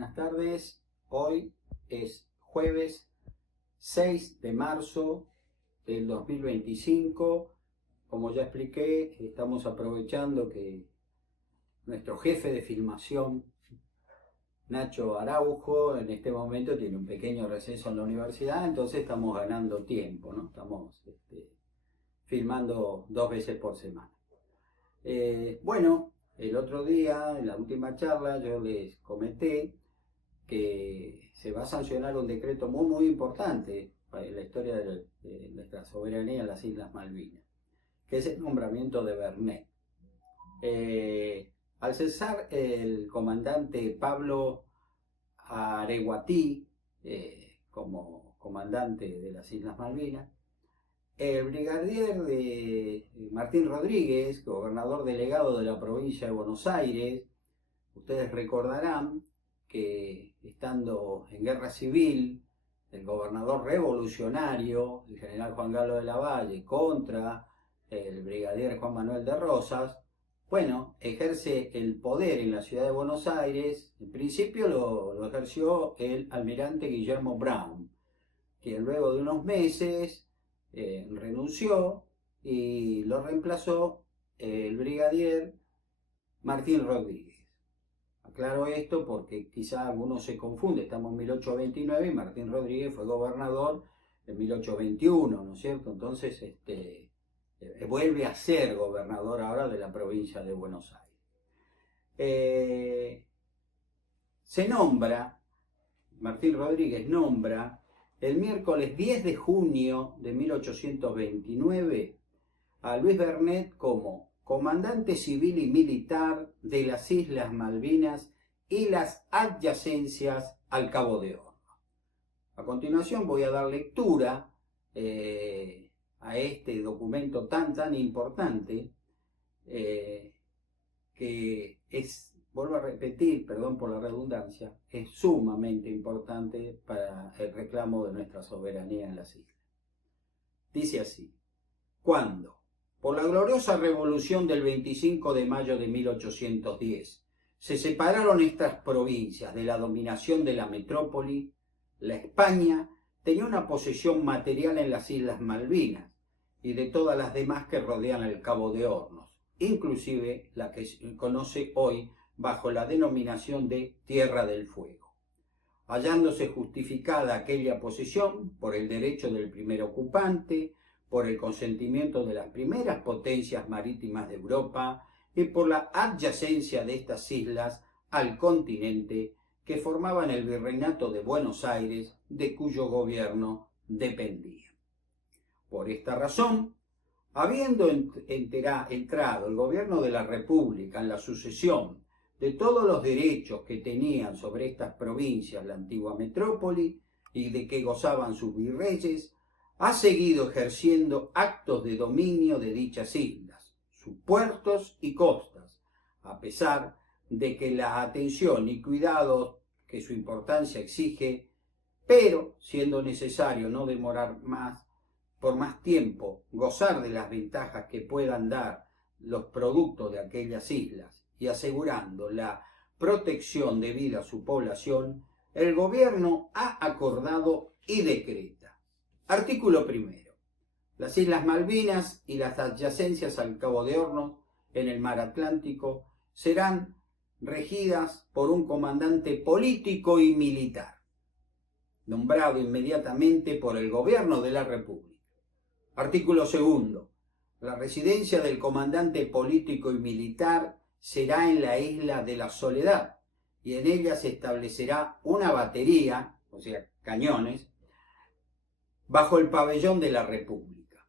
Buenas tardes. Hoy es jueves 6 de marzo del 2025. Como ya expliqué, estamos aprovechando que nuestro jefe de filmación, Nacho Araujo, en este momento tiene un pequeño receso en la universidad, entonces estamos ganando tiempo, ¿no? Estamos filmando 2 veces por semana. Bueno, el otro día, en la última charla, yo les comenté que se va a sancionar un decreto muy importante en la historia de nuestra soberanía en las Islas Malvinas, que es el nombramiento de Bernet. Al cesar el comandante Pablo Areguatí como comandante de las Islas Malvinas, el brigadier de Martín Rodríguez, gobernador delegado de la provincia de Buenos Aires, ustedes recordarán que estando en guerra civil, el gobernador revolucionario, el general Juan Galo de la Valle, contra el brigadier Juan Manuel de Rosas, bueno, ejerce el poder en la ciudad de Buenos Aires. En principio lo ejerció el almirante Guillermo Brown, quien luego de unos meses renunció y lo reemplazó el brigadier Martín Rodríguez. Aclaro esto porque quizá algunos se confunden, estamos en 1829 y Martín Rodríguez fue gobernador en 1821, ¿no es cierto? Entonces vuelve a ser gobernador ahora de la provincia de Buenos Aires. Se nombra, Martín Rodríguez nombra, el miércoles 10 de junio de 1829 a Luis Bernet como comandante civil y militar de las Islas Malvinas y las adyacencias al Cabo de Hornos. A continuación voy a dar lectura a este documento tan importante que es, vuelvo a repetir, perdón por la redundancia, es sumamente importante para el reclamo de nuestra soberanía en las islas. Dice así: cuando, por la gloriosa revolución del 25 de mayo de 1810, se separaron estas provincias de la dominación de la metrópoli, la España tenía una posesión material en las Islas Malvinas y de todas las demás que rodean el Cabo de Hornos, inclusive la que se conoce hoy bajo la denominación de Tierra del Fuego, hallándose justificada aquella posesión por el derecho del primer ocupante, por el consentimiento de las primeras potencias marítimas de Europa y por la adyacencia de estas islas al continente que formaban el virreinato de Buenos Aires, de cuyo gobierno dependía. Por esta razón, habiendo entrado el gobierno de la República en la sucesión de todos los derechos que tenían sobre estas provincias la antigua metrópoli y de que gozaban sus virreyes, ha seguido ejerciendo actos de dominio de dichas islas, sus puertos y costas, a pesar de que la atención y cuidado que su importancia exige, pero siendo necesario no demorar por más tiempo, gozar de las ventajas que puedan dar los productos de aquellas islas y asegurando la protección debida a su población, el gobierno ha acordado y decreta. Artículo primero. Las Islas Malvinas y las adyacencias al Cabo de Hornos en el mar Atlántico serán regidas por un comandante político y militar, nombrado inmediatamente por el gobierno de la República. Artículo segundo. La residencia del comandante político y militar será en la isla de la Soledad y en ella se establecerá una batería, o sea, cañones, bajo el pabellón de la República.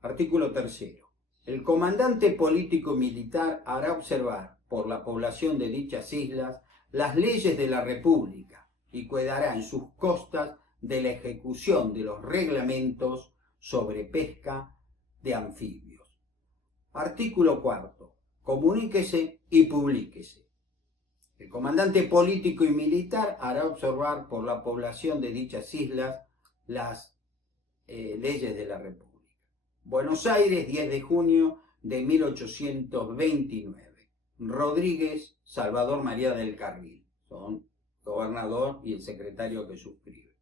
Artículo tercero. El comandante político y militar hará observar por la población de dichas islas las leyes de la República y cuidará en sus costas de la ejecución de los reglamentos sobre pesca de anfibios. Artículo cuarto. Comuníquese y publíquese. El comandante político y militar hará observar por la población de dichas islas las leyes de la República. Buenos Aires, 10 de junio de 1829. Rodríguez, Salvador María del Carril. Son gobernador y el secretario que suscribe.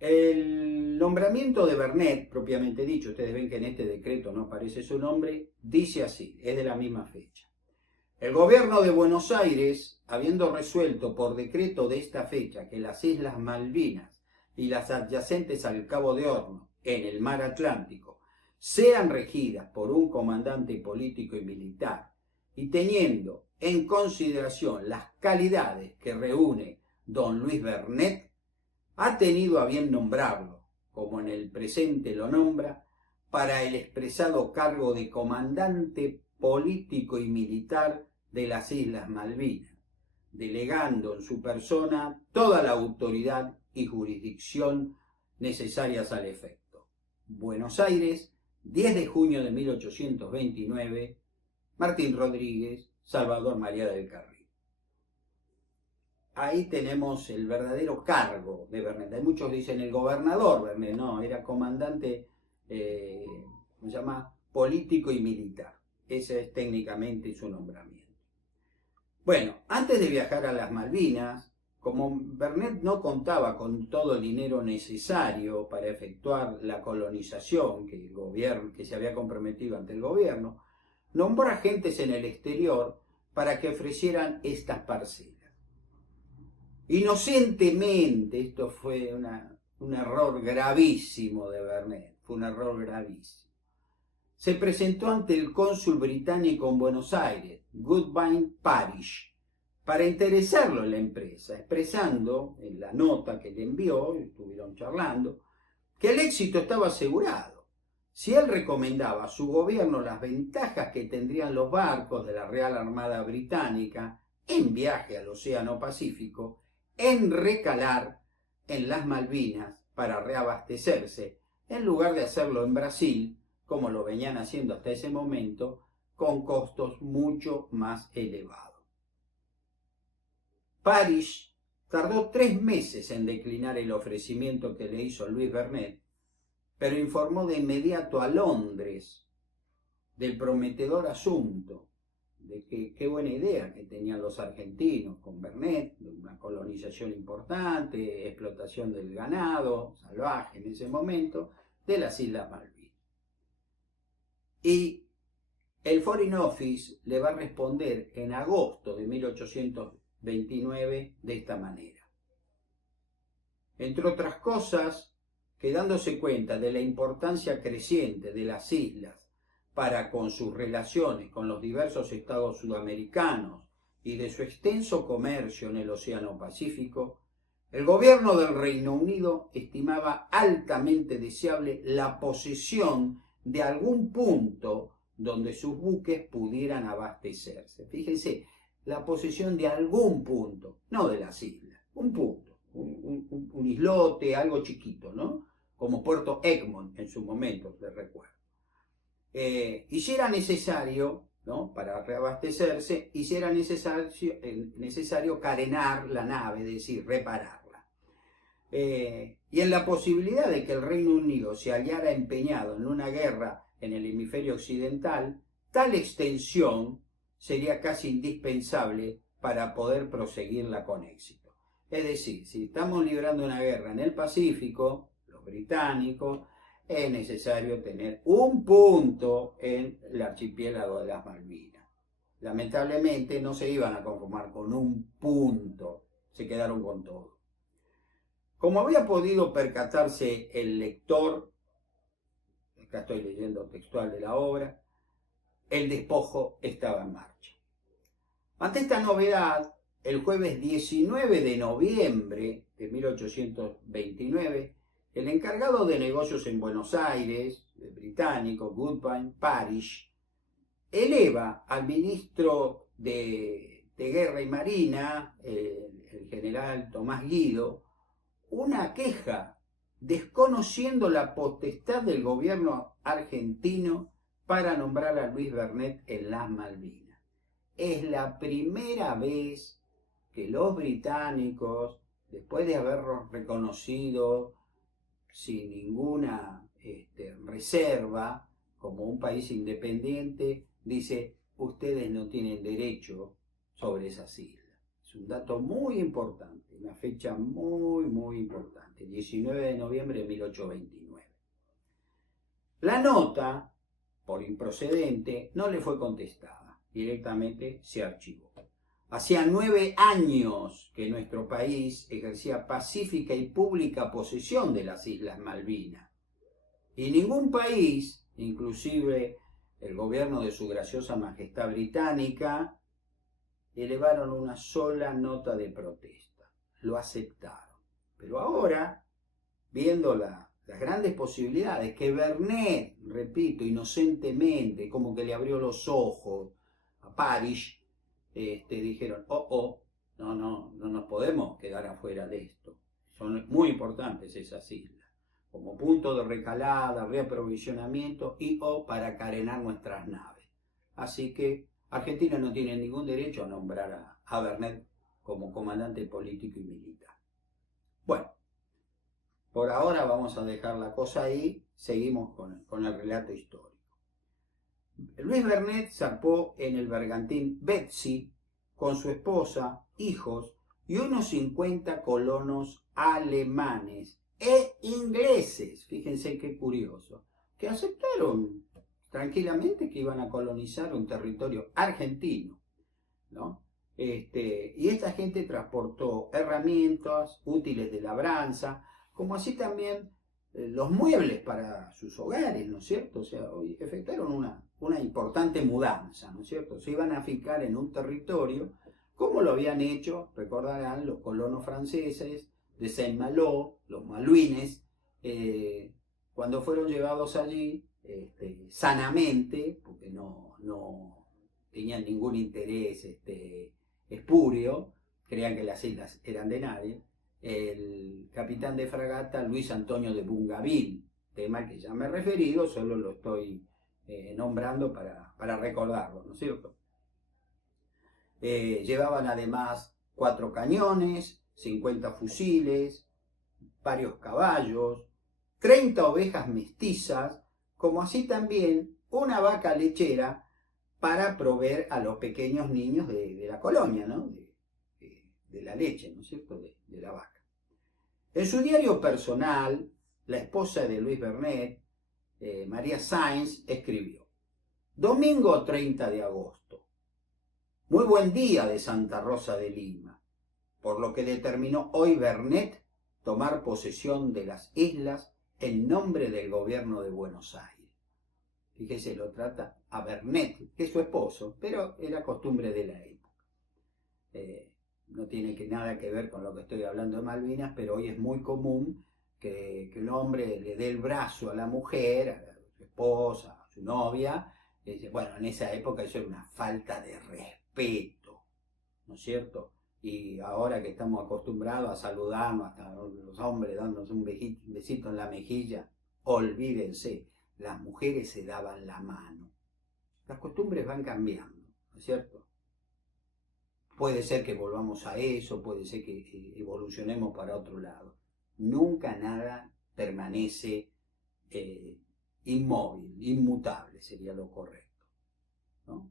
El nombramiento de Vernet, propiamente dicho, ustedes ven que en este decreto no aparece su nombre, dice así, es de la misma fecha. El gobierno de Buenos Aires, habiendo resuelto por decreto de esta fecha que las Islas Malvinas y las adyacentes al Cabo de Hornos, en el mar Atlántico, sean regidas por un comandante político y militar, y teniendo en consideración las calidades que reúne don Luis Vernet, ha tenido a bien nombrarlo, como en el presente lo nombra, para el expresado cargo de comandante político y militar de las Islas Malvinas, delegando en su persona toda la autoridad y jurisdicción necesarias al efecto. Buenos Aires, 10 de junio de 1829, Martín Rodríguez, Salvador María del Carril. Ahí tenemos el verdadero cargo de Vernet. Muchos dicen el gobernador Vernet, no, era comandante, ¿cómo se llama? Político y militar. Ese es técnicamente su nombramiento. Bueno, antes de viajar a las Malvinas, como Vernet no contaba con todo el dinero necesario para efectuar la colonización que el gobierno, que se había comprometido ante el gobierno, nombró agentes en el exterior para que ofrecieran estas parcelas. Inocentemente, esto fue un error gravísimo de Vernet, fue un error gravísimo. Se presentó ante el cónsul británico en Buenos Aires, Goodwin Parish, para interesarlo en la empresa, expresando en la nota que le envió, estuvieron charlando, que el éxito estaba asegurado. Si él recomendaba a su gobierno las ventajas que tendrían los barcos de la Real Armada Británica en viaje al Océano Pacífico, en recalar en las Malvinas para reabastecerse, en lugar de hacerlo en Brasil, como lo venían haciendo hasta ese momento, con costos mucho más elevados. Parish tardó 3 meses en declinar el ofrecimiento que le hizo Luis Vernet, pero informó de inmediato a Londres del prometedor asunto, de que qué buena idea que tenían los argentinos con Vernet, de una colonización importante, explotación del ganado salvaje en ese momento, de las Islas Malvinas. Y el Foreign Office le va a responder en agosto de 1829 de esta manera. Entre otras cosas, que dándose cuenta de la importancia creciente de las islas para con sus relaciones con los diversos estados sudamericanos y de su extenso comercio en el Océano Pacífico, el gobierno del Reino Unido estimaba altamente deseable la posesión de algún punto donde sus buques pudieran abastecerse. Fíjense, la posesión de algún punto, no de las islas, un punto, un islote, algo chiquito, ¿no? Como Puerto Egmont en su momento, les recuerdo. Y si era necesario, ¿no?, para reabastecerse, y si era necesario carenar la nave, es decir, repararla. Y en la posibilidad de que el Reino Unido se hallara empeñado en una guerra en el hemisferio occidental, tal extensión sería casi indispensable para poder proseguirla con éxito. Es decir, si estamos librando una guerra en el Pacífico, los británicos, es necesario tener un punto en el archipiélago de las Malvinas. Lamentablemente no se iban a conformar con un punto, se quedaron con todo. Como había podido percatarse el lector, acá estoy leyendo textual de la obra, el despojo estaba en marcha. Ante esta novedad, el jueves 19 de noviembre de 1829, el encargado de negocios en Buenos Aires, el británico Goodwin Parish, eleva al ministro de Guerra y Marina, el general Tomás Guido, una queja desconociendo la potestad del gobierno argentino para nombrar a Luis Vernet en las Malvinas. Es la primera vez que los británicos, después de haberlos reconocido sin ninguna reserva como un país independiente, dice: ustedes no tienen derecho sobre esas islas. Es Es un dato muy importante, una fecha muy, muy importante, 19 de noviembre de 1829. La nota, por improcedente, no le fue contestada, directamente se archivó. Hacía 9 años que nuestro país ejercía pacífica y pública posesión de las Islas Malvinas. Y ningún país, inclusive el gobierno de su graciosa majestad británica, elevaron una sola nota de protesta. Lo aceptaron. Pero ahora, viendo las grandes posibilidades que Vernet, repito, inocentemente, como que le abrió los ojos a París, dijeron, no nos podemos quedar afuera de esto. Son muy importantes esas islas, como punto de recalada, reaprovisionamiento o para carenar nuestras naves. Así que Argentina no tiene ningún derecho a nombrar a Vernet como comandante político y militar. Bueno, por ahora vamos a dejar la cosa ahí, seguimos con el relato histórico. Luis Vernet zarpó en el bergantín Betsy con su esposa, hijos y unos 50 colonos alemanes e ingleses, fíjense qué curioso, que aceptaron tranquilamente que iban a colonizar un territorio argentino, ¿no? Y esta gente transportó herramientas, útiles de labranza, como así también los muebles para sus hogares, ¿no es cierto? O sea, efectuaron una importante mudanza, ¿no es cierto? Se iban a afincar en un territorio, como lo habían hecho, recordarán, los colonos franceses de Saint-Malo, los maluines, cuando fueron llevados allí sanamente, porque no tenían ningún interés espurio, creían que las islas eran de nadie, el capitán de fragata Luis Antonio de Bungaville, tema que ya me he referido, solo lo estoy nombrando para recordarlo, ¿no es cierto? Llevaban además 4 cañones, 50 fusiles, varios caballos, 30 ovejas mestizas, como así también una vaca lechera para proveer a los pequeños niños de la colonia, ¿no? De la leche, ¿no es cierto?, de la vaca. En su diario personal, la esposa de Luis Vernet, María Sáenz, escribió: Domingo 30 de agosto. Muy buen día de Santa Rosa de Lima, por lo que determinó hoy Vernet tomar posesión de las islas en nombre del gobierno de Buenos Aires. Fíjese, lo trata a Vernet, que es su esposo, pero era costumbre de la época. No tiene nada que ver con lo que estoy hablando de Malvinas, pero hoy es muy común que un hombre le dé el brazo a la mujer, a su esposa, a su novia. Bueno, en esa época eso era una falta de respeto, ¿no es cierto? Y ahora que estamos acostumbrados a saludarnos, hasta los hombres dándonos un besito en la mejilla, olvídense, las mujeres se daban la mano. Las costumbres van cambiando, ¿no es cierto? Puede ser que volvamos a eso, puede ser que evolucionemos para otro lado. Nunca nada permanece inmóvil, inmutable sería lo correcto, ¿no?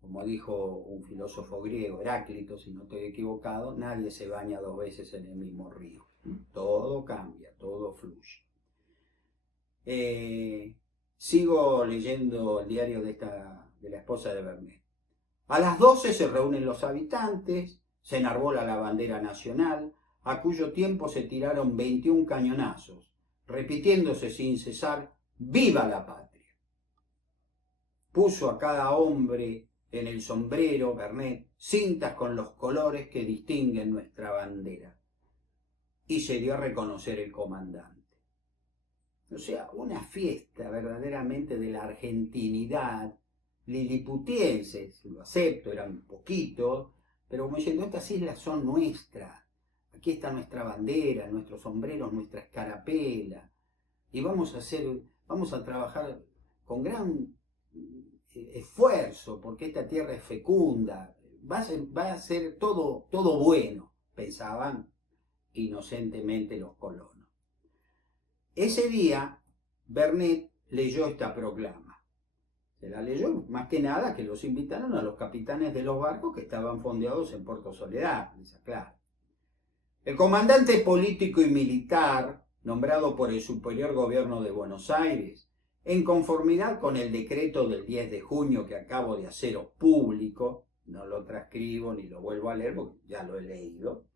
Como dijo un filósofo griego, Heráclito, si no estoy equivocado, nadie se baña 2 veces en el mismo río. Todo cambia, todo fluye. Sigo leyendo el diario de la esposa de Vernet. A las 12 se reúnen los habitantes, se enarbola la bandera nacional, a cuyo tiempo se tiraron 21 cañonazos, repitiéndose sin cesar, ¡viva la patria! Puso a cada hombre en el sombrero, Vernet, cintas con los colores que distinguen nuestra bandera, y se dio a reconocer el comandante. O sea, una fiesta verdaderamente de la argentinidad, liliputienses, lo acepto, eran poquitos, pero como diciendo, estas islas son nuestras, aquí está nuestra bandera, nuestros sombreros, nuestra escarapela, y vamos a trabajar con gran esfuerzo, porque esta tierra es fecunda, va a ser todo bueno, pensaban inocentemente los colonos. Ese día, Vernet leyó esta proclama. Se la leyó más que nada que los invitaron a los capitanes de los barcos que estaban fondeados en Puerto Soledad, esa claro. El comandante político y militar, nombrado por el Superior Gobierno de Buenos Aires, en conformidad con el decreto del 10 de junio que acabo de haceros público, no lo transcribo ni lo vuelvo a leer porque ya lo he leído,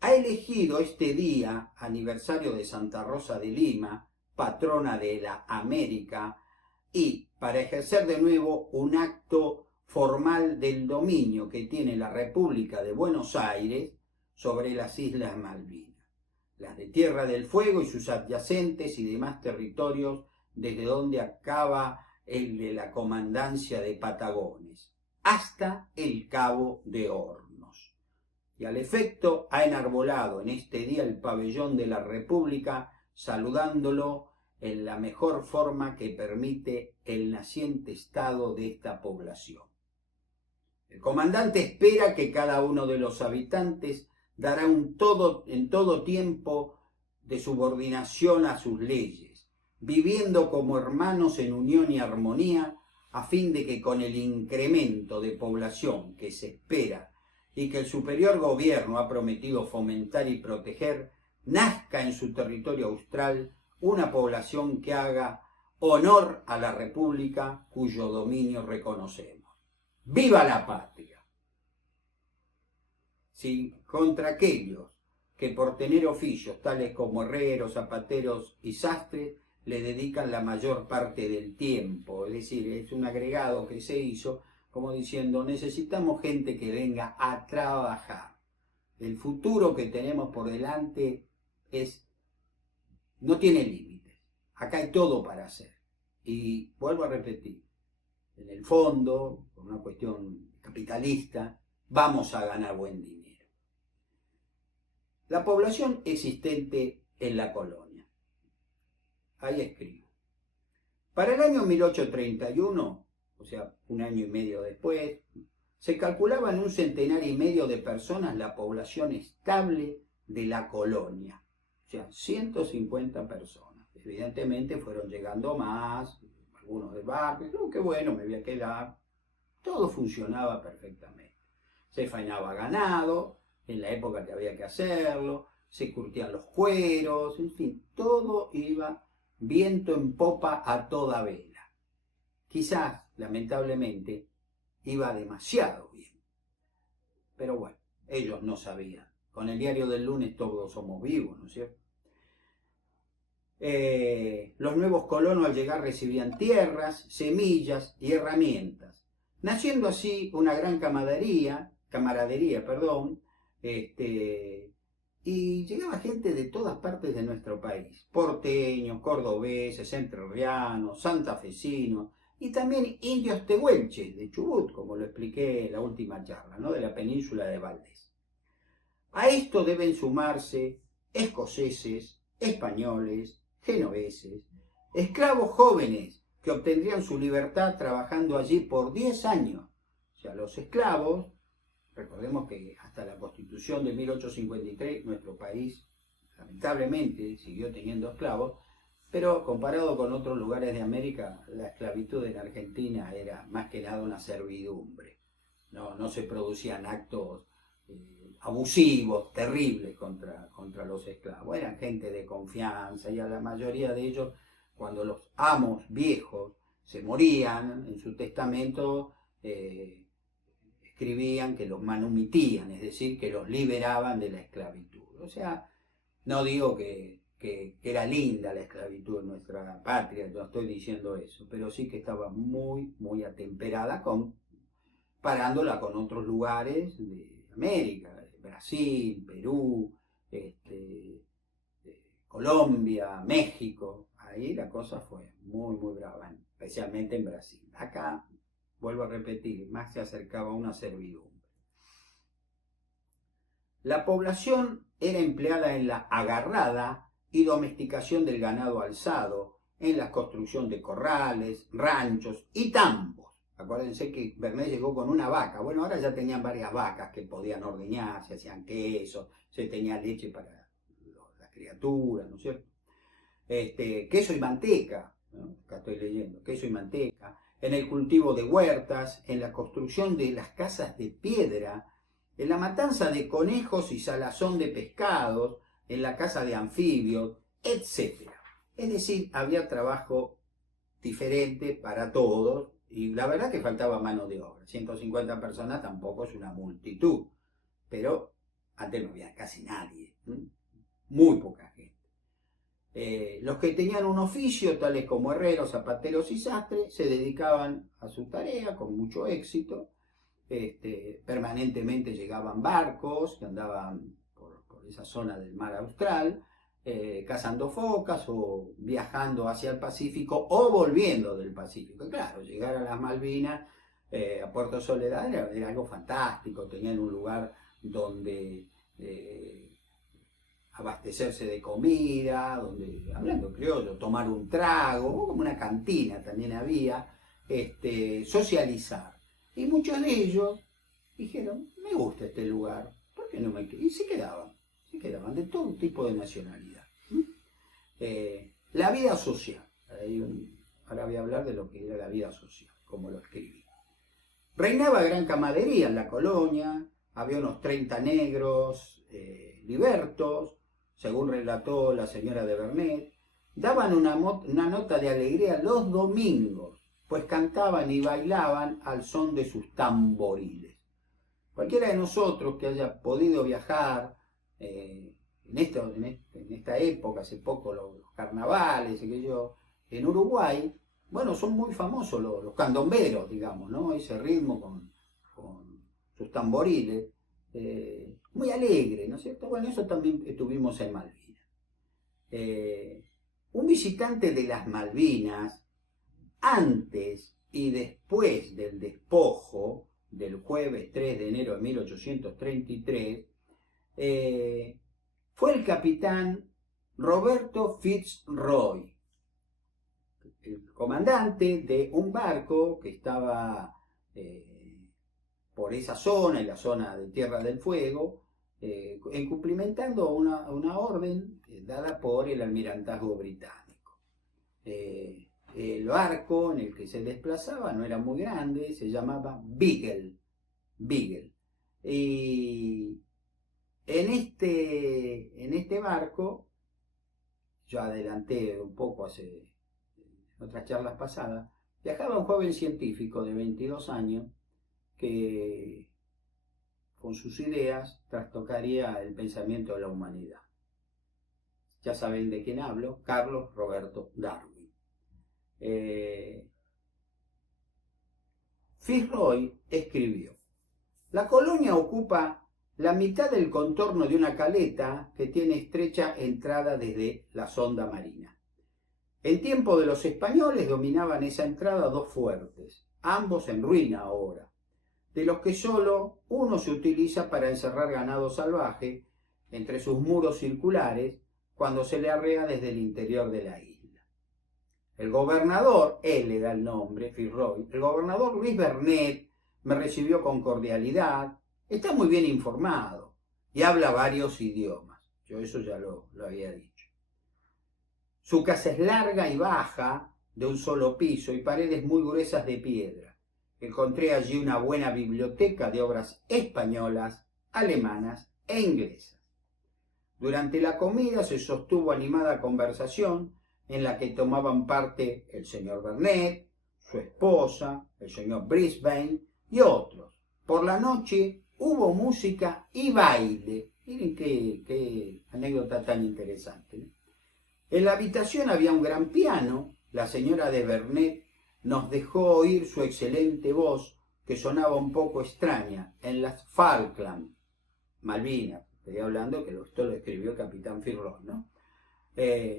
ha elegido este día, aniversario de Santa Rosa de Lima, patrona de la América, y para ejercer de nuevo un acto formal del dominio que tiene la República de Buenos Aires sobre las Islas Malvinas, las de Tierra del Fuego y sus adyacentes y demás territorios desde donde acaba el de la comandancia de Patagones, hasta el Cabo de Hornos. Y al efecto ha enarbolado en este día el pabellón de la República, saludándolo en la mejor forma que permite el naciente estado de esta población. El comandante espera que cada uno de los habitantes dará en todo tiempo de subordinación a sus leyes, viviendo como hermanos en unión y armonía, a fin de que con el incremento de población que se espera y que el superior gobierno ha prometido fomentar y proteger, nazca en su territorio austral una población que haga honor a la República cuyo dominio reconocemos. ¡Viva la patria! Si contra aquellos que por tener oficios tales como herreros, zapateros y sastres le dedican la mayor parte del tiempo, es decir, es un agregado que se hizo como diciendo necesitamos gente que venga a trabajar. El futuro que tenemos por delante no tiene límites, acá hay todo para hacer. Y vuelvo a repetir, en el fondo, por una cuestión capitalista, vamos a ganar buen dinero. La población existente en la colonia. Ahí escribo. Para el año 1831, o sea, un año y medio después, se calculaba en 1,5 centenar de personas la población estable de la colonia. O sea, 150 personas. Evidentemente fueron llegando más, algunos de barrio, no, qué bueno, me voy a quedar. Todo funcionaba perfectamente. Se faenaba ganado, en la época que había que hacerlo, se curtían los cueros, en fin, todo iba viento en popa a toda vela. Quizás, lamentablemente, iba demasiado bien. Pero bueno, ellos no sabían. Con el diario del lunes todos somos vivos, ¿no es cierto? Los nuevos colonos al llegar recibían tierras, semillas y herramientas, naciendo así una gran camaradería, y llegaba gente de todas partes de nuestro país, porteños, cordobeses, entrerrianos, santafesinos y también indios tehuelches de Chubut, como lo expliqué en la última charla, ¿no? De la península de Valdés. A esto deben sumarse escoceses, españoles, genoveses, esclavos jóvenes que obtendrían su libertad trabajando allí por 10 años. O sea, los esclavos, recordemos que hasta la Constitución de 1853 nuestro país lamentablemente siguió teniendo esclavos, pero comparado con otros lugares de América, la esclavitud en Argentina era más que nada una servidumbre. No se producían actos abusivos, terribles contra los esclavos. Eran gente de confianza y a la mayoría de ellos, cuando los amos viejos se morían, en su testamento escribían que los manumitían, es decir, que los liberaban de la esclavitud. O sea, no digo que era linda la esclavitud en nuestra patria, no estoy diciendo eso, pero sí que estaba muy, muy atemperada comparándola con otros lugares de América, Brasil, Perú, Colombia, México. Ahí la cosa fue muy, muy brava, especialmente en Brasil. Acá, vuelvo a repetir, más se acercaba a una servidumbre. La población era empleada en la agarrada y domesticación del ganado alzado, en la construcción de corrales, ranchos y tambos. Acuérdense que Bernet llegó con una vaca. Bueno, ahora ya tenían varias vacas que podían ordeñar, se hacían queso, se tenía leche para las criaturas, ¿no es cierto? Queso y manteca. ¿no? Acá estoy leyendo, queso y manteca, en el cultivo de huertas, en la construcción de las casas de piedra, en la matanza de conejos y salazón de pescados, en la caza de anfibios, etc. Es decir, había trabajo diferente para todos y la verdad que faltaba mano de obra. 150 personas tampoco es una multitud, pero antes no había casi nadie, muy poca gente. Los que tenían un oficio, tales como herreros, zapateros y sastres, se dedicaban a su tarea con mucho éxito. Permanentemente llegaban barcos que andaban por esa zona del mar austral, cazando focas o viajando hacia el Pacífico o volviendo del Pacífico. Y claro, llegar a las Malvinas, a Puerto Soledad, era algo fantástico. Tenían un lugar donde abastecerse de comida, donde, hablando criollo, tomar un trago, como una cantina también había, socializar. Y muchos de ellos dijeron, me gusta este lugar, ¿por qué no me quedo? Y se quedaban de todo tipo de nacionalidad. La vida social, ahora voy a hablar de lo que era la vida social, como lo escribí. Reinaba gran camadería en la colonia, había unos 30 negros libertos, según relató la señora de Vernet, daban una nota de alegría los domingos, pues cantaban y bailaban al son de sus tamboriles. Cualquiera de nosotros que haya podido viajar en esta época, hace poco los carnavales, en Uruguay, bueno, son muy famosos los candomberos, digamos, ¿no? Ese ritmo con sus tamboriles, muy alegre, ¿no es cierto? Bueno, eso también estuvimos en Malvinas. Un visitante de las Malvinas, antes y después del despojo del jueves 3 de enero de 1833, fue el capitán Roberto Fitzroy, el comandante de un barco que estaba por esa zona, en la zona de Tierra del Fuego, cumplimentando una orden dada por el almirantazgo británico. El barco en el que se desplazaba no era muy grande, se llamaba Beagle. Y en este barco, yo adelanté un poco en otras charlas pasadas, viajaba un joven científico de 22 años que con sus ideas trastocaría el pensamiento de la humanidad. Ya saben de quién hablo, Carlos Roberto Darwin. Fitzroy escribió: la colonia ocupa la mitad del contorno de una caleta que tiene estrecha entrada desde la sonda marina. En tiempo de los españoles dominaban esa entrada dos fuertes, ambos en ruina ahora, de los que solo uno se utiliza para encerrar ganado salvaje entre sus muros circulares cuando se le arrea desde el interior de la isla. El gobernador, él le da el nombre, Fitzroy, el gobernador Luis Vernet me recibió con cordialidad, está muy bien informado y habla varios idiomas. Yo eso ya lo había dicho. Su casa es larga y baja, de un solo piso y paredes muy gruesas de piedra. Encontré allí una buena biblioteca de obras españolas, alemanas e inglesas. Durante la comida se sostuvo animada conversación en la que tomaban parte el señor Vernet, su esposa, el señor Brisbane y otros. Por la noche hubo música y baile. Miren qué anécdota tan interesante, ¿no? En la habitación había un gran piano. La señora de Vernet nos dejó oír su excelente voz, que sonaba un poco extraña, en las Falkland, Malvinas. Estoy hablando que esto lo escribió el capitán Fitzroy, ¿no?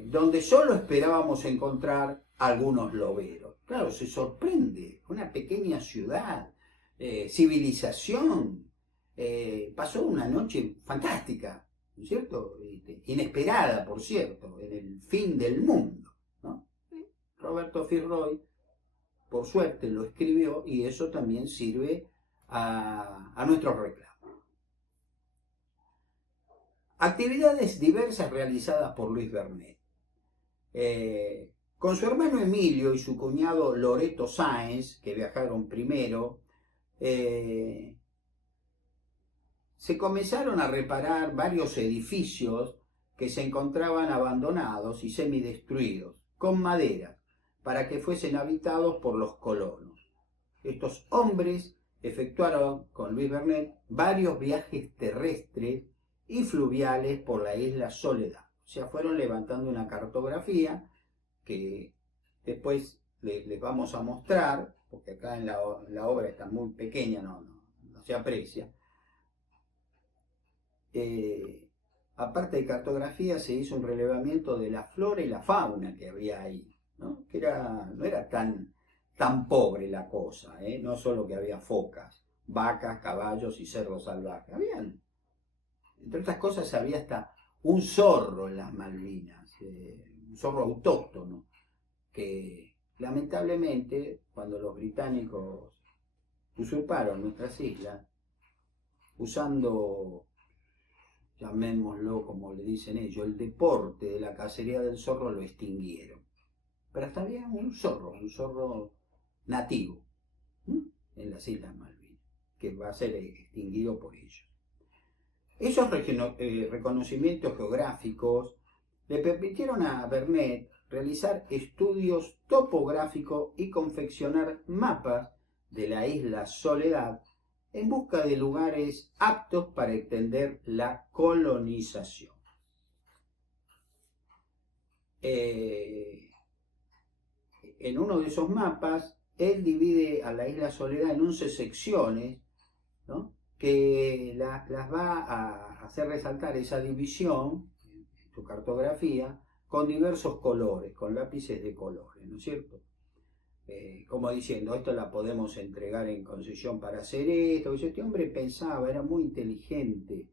Donde solo esperábamos encontrar algunos loberos. Claro, se sorprende, una pequeña ciudad, civilización, pasó una noche fantástica, ¿no es cierto? Inesperada, por cierto, en el fin del mundo, ¿no? Roberto Fitzroy, por suerte, lo escribió y eso también sirve a nuestros reclamos. Actividades diversas realizadas por Luis Vernet. Con su hermano Emilio y su cuñado Loreto Sáenz, que viajaron primero, se comenzaron a reparar varios edificios que se encontraban abandonados y semidestruidos, con madera, para que fuesen habitados por los colonos. Estos hombres efectuaron con Luis Bernet varios viajes terrestres y fluviales por la isla Soledad. O sea, fueron levantando una cartografía que después les vamos a mostrar, porque acá en la obra está muy pequeña, no se aprecia. Aparte de cartografía, se hizo un relevamiento de la flora y la fauna que había ahí, ¿no? Que no era tan pobre la cosa, ¿eh? No solo que había focas, vacas, caballos y cerdos salvajes. Habían, entre otras cosas, había hasta un zorro en las Malvinas, un zorro autóctono, que lamentablemente, cuando los británicos usurparon nuestras islas, usando, llamémoslo como le dicen ellos, el deporte de la cacería del zorro, lo extinguieron. Pero hasta había un zorro nativo, ¿sí?, en las Islas Malvinas, que va a ser extinguido por ellos. Esos reconocimientos geográficos le permitieron a Bernet realizar estudios topográficos y confeccionar mapas de la isla Soledad en busca de lugares aptos para extender la colonización. En uno de esos mapas, él divide a la isla Soledad en 11 secciones, ¿no?, que las va a hacer resaltar esa división, su cartografía, con diversos colores, con lápices de colores, ¿no es cierto? Como diciendo, esto la podemos entregar en concesión para hacer esto. Este hombre pensaba, era muy inteligente.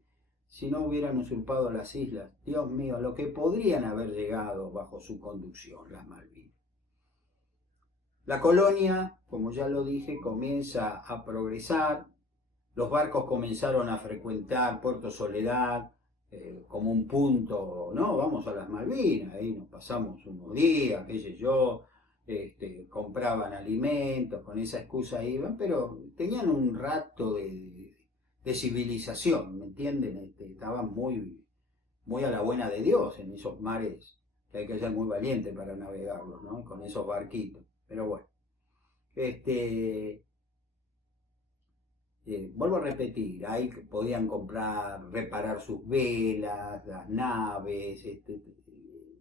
Si no hubieran usurpado las islas, Dios mío, a lo que podrían haber llegado bajo su conducción las Malvinas. La colonia, como ya lo dije, comienza a progresar. Los barcos comenzaron a frecuentar Puerto Soledad como un punto, ¿no? Vamos a las Malvinas, ahí nos pasamos unos días, qué sé yo, compraban alimentos, con esa excusa iban, pero tenían un rato de civilización, ¿me entienden? Estaban muy a la buena de Dios en esos mares, que hay que ser muy valiente para navegarlos, ¿no? Con esos barquitos, pero bueno. Vuelvo a repetir, ahí podían comprar, reparar sus velas, las naves,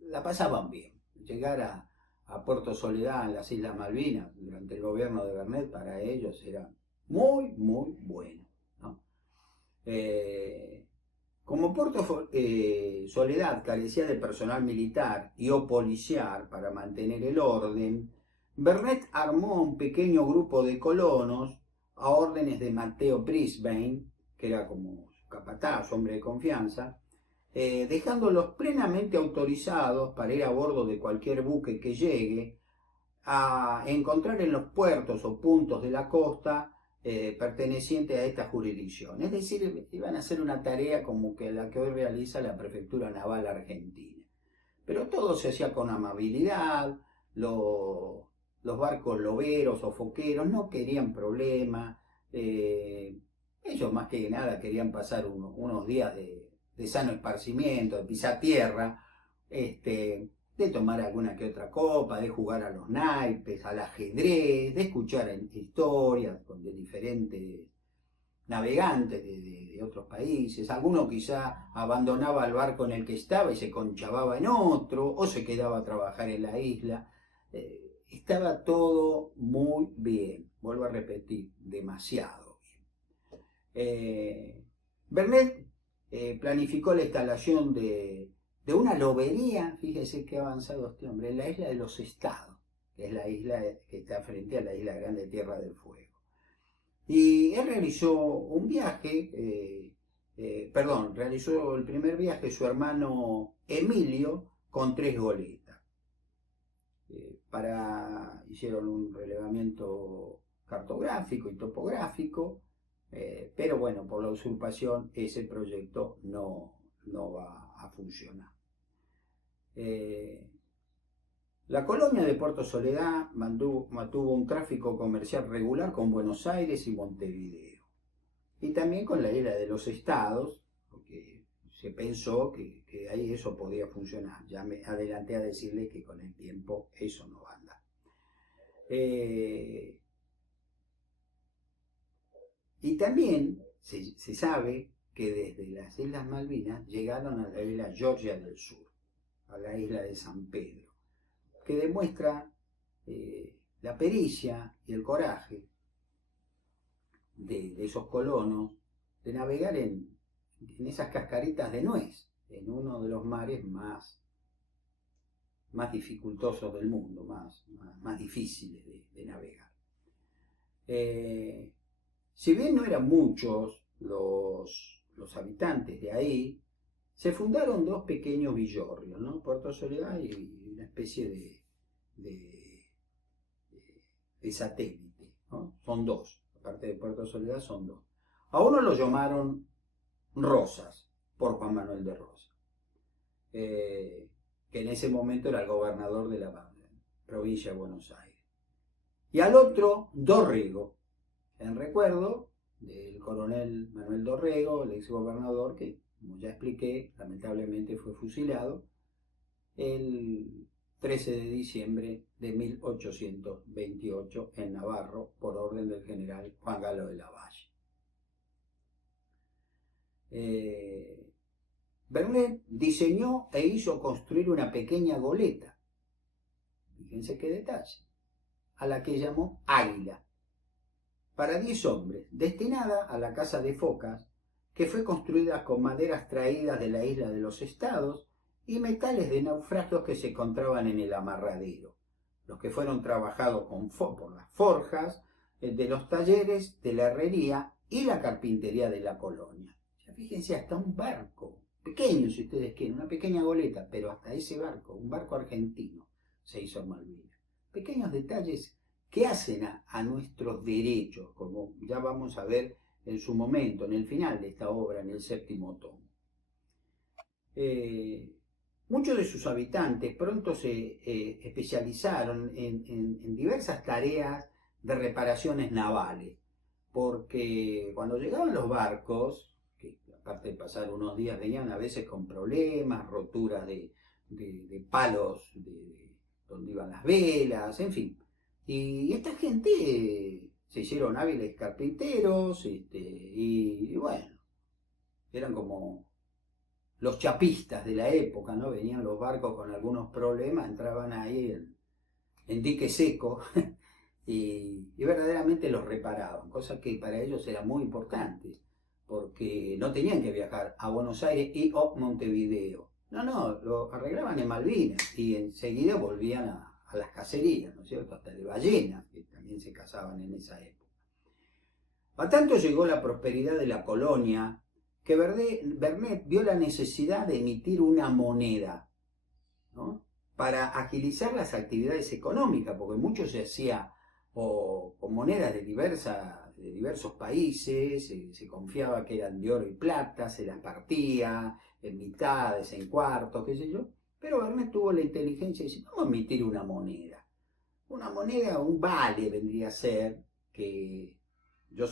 la pasaban bien. Llegar a Puerto Soledad en las Islas Malvinas durante el gobierno de Bernet para ellos era muy bueno, ¿no? Como Puerto Soledad carecía de personal militar y o policial para mantener el orden, Bernet armó un pequeño grupo de colonos a órdenes de Mateo Brisbane, que era como su capataz, su hombre de confianza, dejándolos plenamente autorizados para ir a bordo de cualquier buque que llegue a encontrar en los puertos o puntos de la costa perteneciente a esta jurisdicción. Es decir, iban a hacer una tarea como que la que hoy realiza la Prefectura Naval Argentina. Pero todo se hacía con amabilidad. Los barcos loberos o foqueros no querían problemas. Ellos más que nada querían pasar unos días de sano esparcimiento, de pisar tierra, de tomar alguna que otra copa, de jugar a los naipes, al ajedrez, de escuchar historias de diferentes navegantes de otros países. Alguno quizá abandonaba el barco en el que estaba y se conchavaba en otro, o se quedaba a trabajar en la isla. Estaba todo muy bien, vuelvo a repetir, demasiado bien. Bernet planificó la instalación de una lobería, fíjese qué avanzado este hombre, en la isla de los Estados, que es la isla que está frente a la isla grande Tierra del Fuego. Y él realizó un viaje, realizó el primer viaje su hermano Emilio con 3 goletas. Hicieron un relevamiento cartográfico y topográfico, pero bueno, por la usurpación ese proyecto no va a funcionar. La colonia de Puerto Soledad mantuvo un tráfico comercial regular con Buenos Aires y Montevideo, y también con la isla de los Estados, porque se pensó que ahí eso podía funcionar. Ya me adelanté a decirles que con el tiempo eso no va a andar. Y también se sabe que desde las Islas Malvinas llegaron a la isla Georgia del Sur, a la isla de San Pedro, que demuestra la pericia y el coraje de esos colonos de navegar en esas cascaritas de nuez, en uno de los mares más dificultosos del mundo, más difíciles de navegar. Si bien no eran muchos los habitantes de ahí, se fundaron dos pequeños villorrios, ¿no? Puerto Soledad y una especie de satélite, ¿no? Son dos, aparte de Puerto Soledad son dos. A uno lo llamaron Rosas, por Juan Manuel de Rosas, que en ese momento era el gobernador de la provincia de Buenos Aires. Y al otro, Dorrego, en recuerdo del coronel Manuel Dorrego, el exgobernador que, como ya expliqué, lamentablemente fue fusilado el 13 de diciembre de 1828 en Navarro por orden del general Juan Galo de la Valle. Vernet diseñó e hizo construir una pequeña goleta, fíjense qué detalle, a la que llamó Águila, para 10 hombres, destinada a la caza de focas, que fue construida con maderas traídas de la isla de los Estados y metales de naufragios que se encontraban en el amarradero, los que fueron trabajados por las forjas de los talleres de la herrería y la carpintería de la colonia. O sea, fíjense, hasta un barco, pequeño si ustedes quieren, una pequeña goleta, pero hasta ese barco, un barco argentino, se hizo en Malvinas. Pequeños detalles que hacen a nuestros derechos, como ya vamos a ver en su momento, en el final de esta obra, en el 7º tomo. Muchos de sus habitantes pronto se especializaron en diversas tareas de reparaciones navales, porque cuando llegaban los barcos, que aparte de pasar unos días venían a veces con problemas, roturas de palos donde iban las velas, en fin. Y esta gente se hicieron hábiles carpinteros, y bueno, eran como los chapistas de la época, ¿no? Venían los barcos con algunos problemas, entraban ahí en dique seco y verdaderamente los reparaban, cosa que para ellos era muy importante, porque no tenían que viajar a Buenos Aires y o Montevideo. No, lo arreglaban en Malvinas y enseguida volvían a las cacerías, ¿no es cierto? Hasta de ballenas, que también se cazaban en esa época. A tanto llegó la prosperidad de la colonia que Vernet vio la necesidad de emitir una moneda, ¿no? Para agilizar las actividades económicas, porque mucho se hacía con monedas de diversos países, se confiaba que eran de oro y plata, se las partía en mitades, en cuartos, qué sé yo, pero Vernet tuvo la inteligencia de decir, vamos a emitir una moneda, un vale vendría a ser, que yo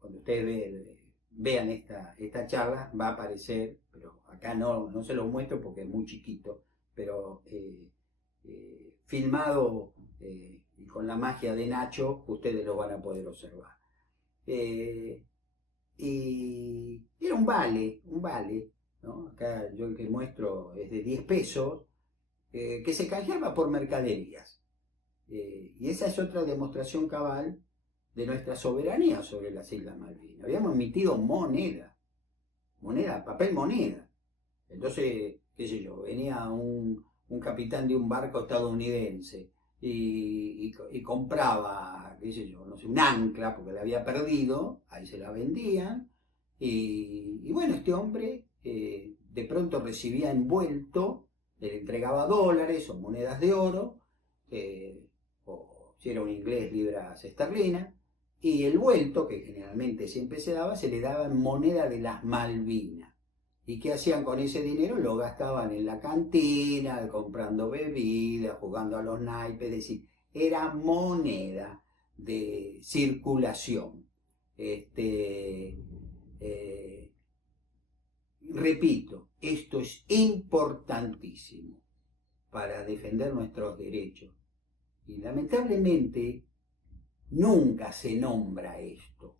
cuando ustedes vean esta charla va a aparecer, pero acá no se lo muestro porque es muy chiquito, pero filmado y con la magia de Nacho, ustedes lo van a poder observar. Y era un vale, ¿no? Acá yo el que muestro es de 10 pesos, que se canjeaba por mercaderías. Y esa es otra demostración cabal de nuestra soberanía sobre las Islas Malvinas. Habíamos emitido papel moneda. Entonces, qué sé yo, venía un capitán de un barco estadounidense y compraba, qué sé yo, no sé, un ancla porque la había perdido, ahí se la vendían, y bueno, este hombre de pronto recibía envuelto, le entregaba dólares o monedas de oro, o si era un inglés, libras esterlinas, y el vuelto, que generalmente siempre se le daba en moneda de las Malvinas. ¿Y qué hacían con ese dinero? Lo gastaban en la cantina, comprando bebidas, jugando a los naipes, es decir, era moneda de circulación. Eh, Repito, esto es importantísimo para defender nuestros derechos. Y lamentablemente nunca se nombra esto.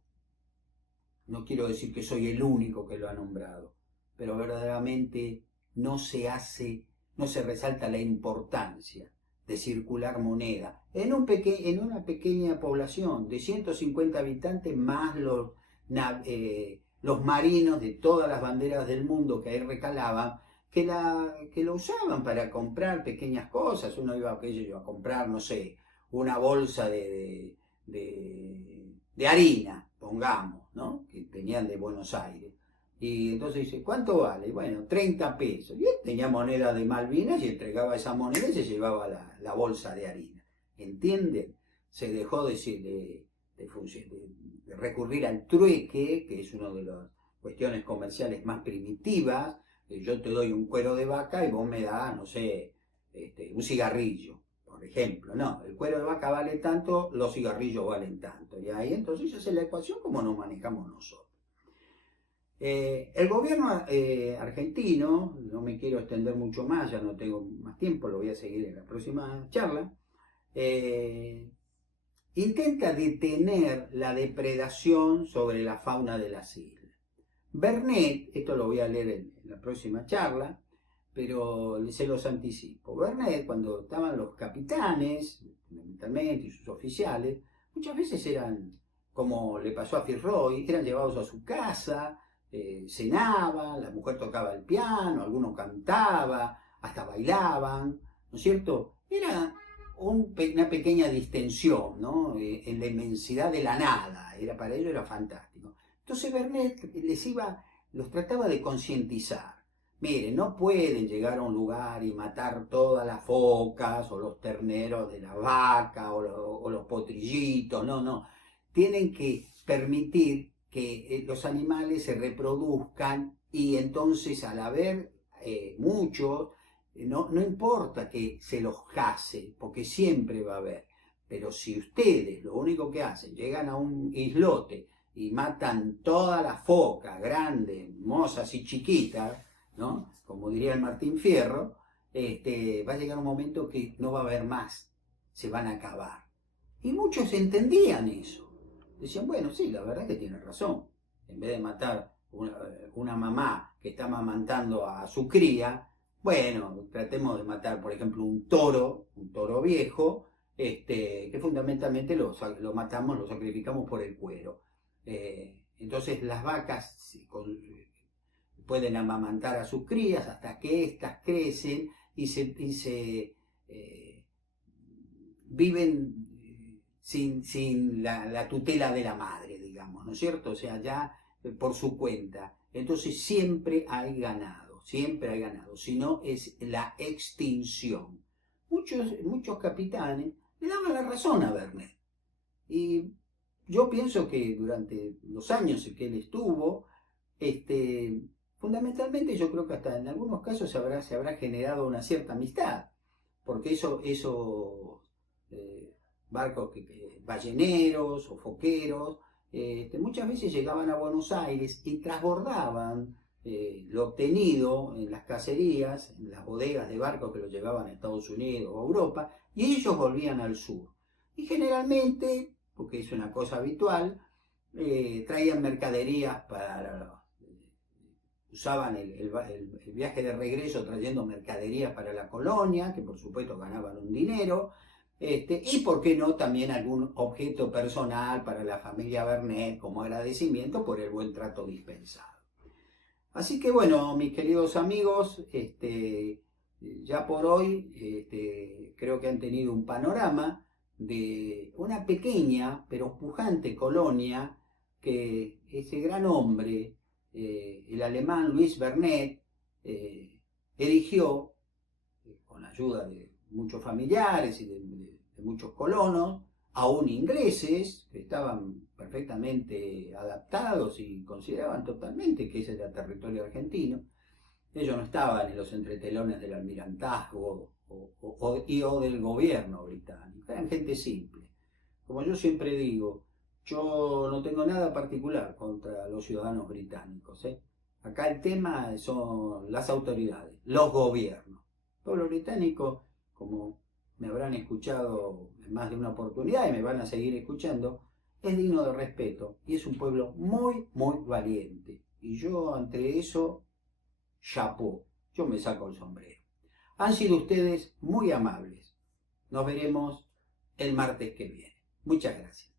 No quiero decir que soy el único que lo ha nombrado, pero verdaderamente no se resalta la importancia de circular moneda. En una pequeña población de 150 habitantes más los marinos de todas las banderas del mundo que ahí recalaban, que lo usaban para comprar pequeñas cosas. Uno iba a comprar, no sé, una bolsa de harina, pongamos, ¿no? Que tenían de Buenos Aires. Y entonces dice, ¿cuánto vale? Bueno, 30 pesos. Y él tenía moneda de Malvinas y entregaba esa moneda y se llevaba la bolsa de harina. ¿Entienden? Se dejó de recurrir al trueque, que es una de las cuestiones comerciales más primitivas. Yo te doy un cuero de vaca y vos me das, no sé, un cigarrillo, por ejemplo. No, el cuero de vaca vale tanto, los cigarrillos valen tanto. Y ahí entonces hace la ecuación como nos manejamos nosotros. El gobierno argentino, no me quiero extender mucho más, ya no tengo más tiempo, lo voy a seguir en la próxima charla, intenta detener la depredación sobre la fauna de las islas. Vernet, esto lo voy a leer en la próxima charla, pero se los anticipo. Vernet, cuando estaban los capitanes, fundamentalmente, y sus oficiales, muchas veces eran, como le pasó a Fitzroy, eran llevados a su casa, cenaban, la mujer tocaba el piano, algunos cantaba, hasta bailaban, ¿no es cierto? Era una pequeña distensión, ¿no? En la inmensidad de la nada, para ellos era fantástico. Entonces Vernet los trataba de concientizar. Miren, no pueden llegar a un lugar y matar todas las focas o los terneros de la vaca o los potrillitos, no. Tienen que permitir que los animales se reproduzcan y entonces al haber muchos, no importa que se los case, porque siempre va a haber. Pero si ustedes lo único que hacen, llegan a un islote y matan todas las focas, grandes, mozas y chiquitas, ¿no? Como diría el Martín Fierro, va a llegar un momento que no va a haber más, se van a acabar. Y muchos entendían eso. Decían, bueno, sí, la verdad es que tiene razón. En vez de matar una mamá que está amamantando a su cría, bueno, tratemos de matar, por ejemplo, un toro viejo, que fundamentalmente lo matamos, lo sacrificamos por el cuero. Entonces las vacas pueden amamantar a sus crías hasta que éstas crecen y se viven sin la tutela de la madre, digamos, ¿no es cierto? O sea, ya por su cuenta. Entonces siempre hay ganado, si no es la extinción. Muchos capitanes le daban la razón a Vernet. Y yo pienso que durante los años en que él estuvo, fundamentalmente yo creo que hasta en algunos casos se habrá generado una cierta amistad, porque esos barcos balleneros o foqueros muchas veces llegaban a Buenos Aires y transbordaban lo obtenido en las cacerías, en las bodegas de barcos que lo llevaban a Estados Unidos o Europa, y ellos volvían al sur. Y generalmente, porque es una cosa habitual, traían mercaderías usaban el viaje de regreso trayendo mercaderías para la colonia, que por supuesto ganaban un dinero, y por qué no también algún objeto personal para la familia Vernet como agradecimiento por el buen trato dispensado. Así que bueno, mis queridos amigos, ya por hoy creo que han tenido un panorama de una pequeña pero pujante colonia que ese gran hombre, el alemán Louis Vernet, erigió, con la ayuda de muchos familiares y de muchos colonos, aún ingleses, que estaban perfectamente adaptados y consideraban totalmente que ese era territorio argentino. Ellos no estaban en los entretelones del almirantazgo o del gobierno británico, eran gente simple. Como yo siempre digo, yo no tengo nada particular contra los ciudadanos británicos, ¿eh? Acá el tema son las autoridades, los gobiernos. El pueblo británico, como me habrán escuchado en más de una oportunidad y me van a seguir escuchando, es digno de respeto y es un pueblo muy, muy valiente. Y yo ante eso, chapó, yo me saco el sombrero. Han sido ustedes muy amables. Nos veremos el martes que viene. Muchas gracias.